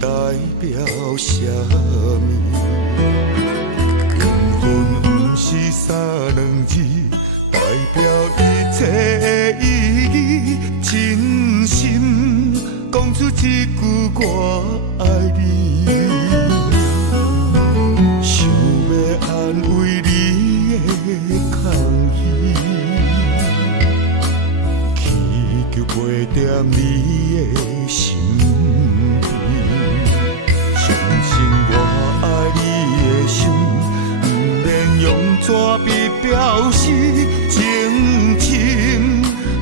代表什么？缘分不是三两字，代表一切的意义。真心讲出一句我爱你，想要安慰你的空虚，祈求陪在你的身边。相信我爱你的心，不免用纸笔表示真情，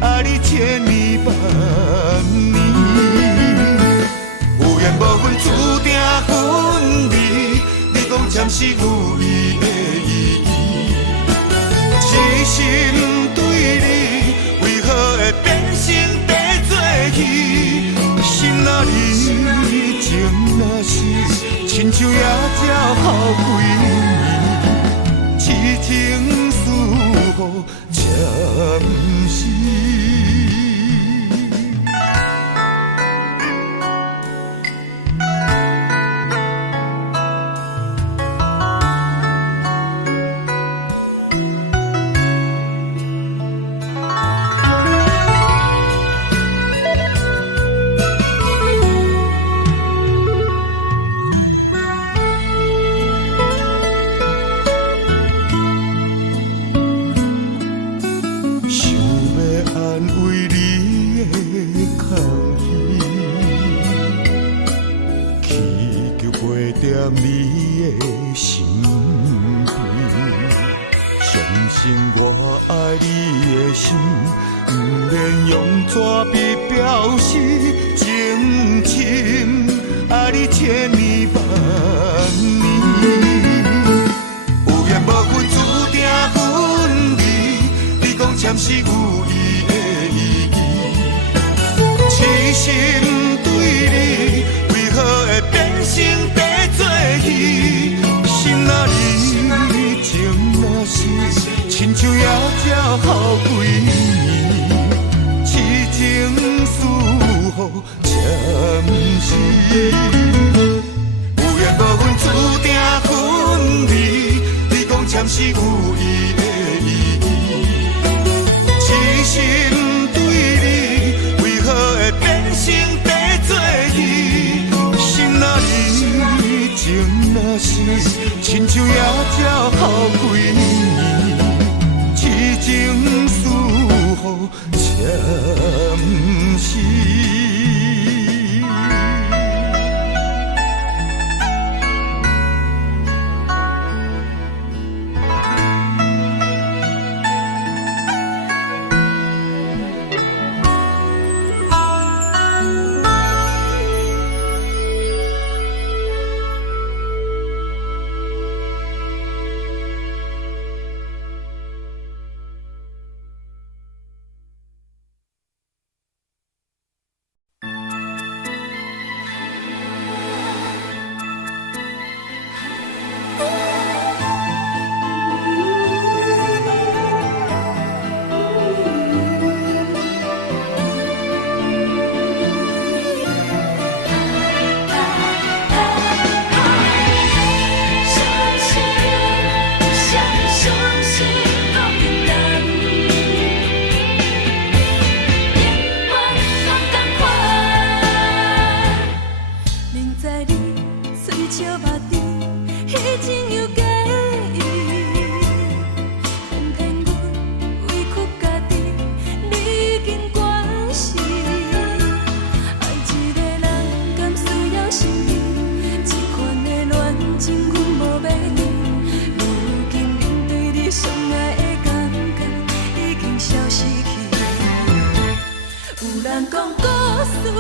爱你千年万年。有缘无分，注定分离，你讲暂时有你的意义。痴心对你，为何会变成白做戏？心若离，情若是，亲像也才好几年，痴情似乎暂时。我爱你的心，不免用纸笔表示真情，爱你千年万年。有缘无分，注定分离，你讲暂时有你的意义。痴心对你，为何会变成白做戏？心若离，情若是，亲像也才好几年，痴情似乎暂时。有缘无分，注定分离，你讲暂时有伊的意义。痴心对你，为何会变成白做戏？心若离，情若是，亲像也才好几年，痴情似乎暂时。心痛像有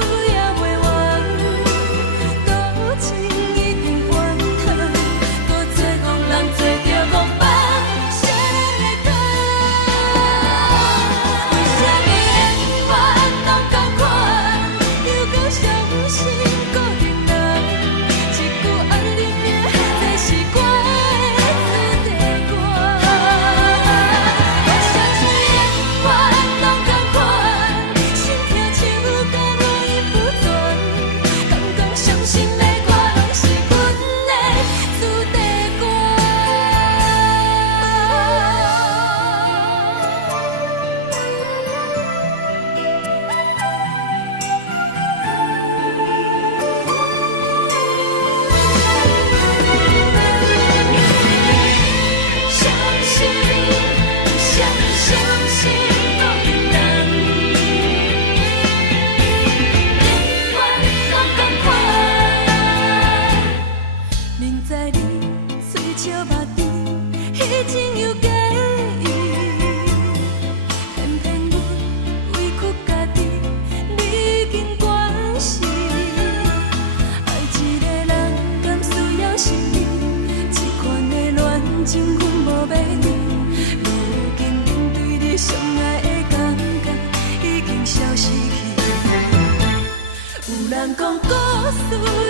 思。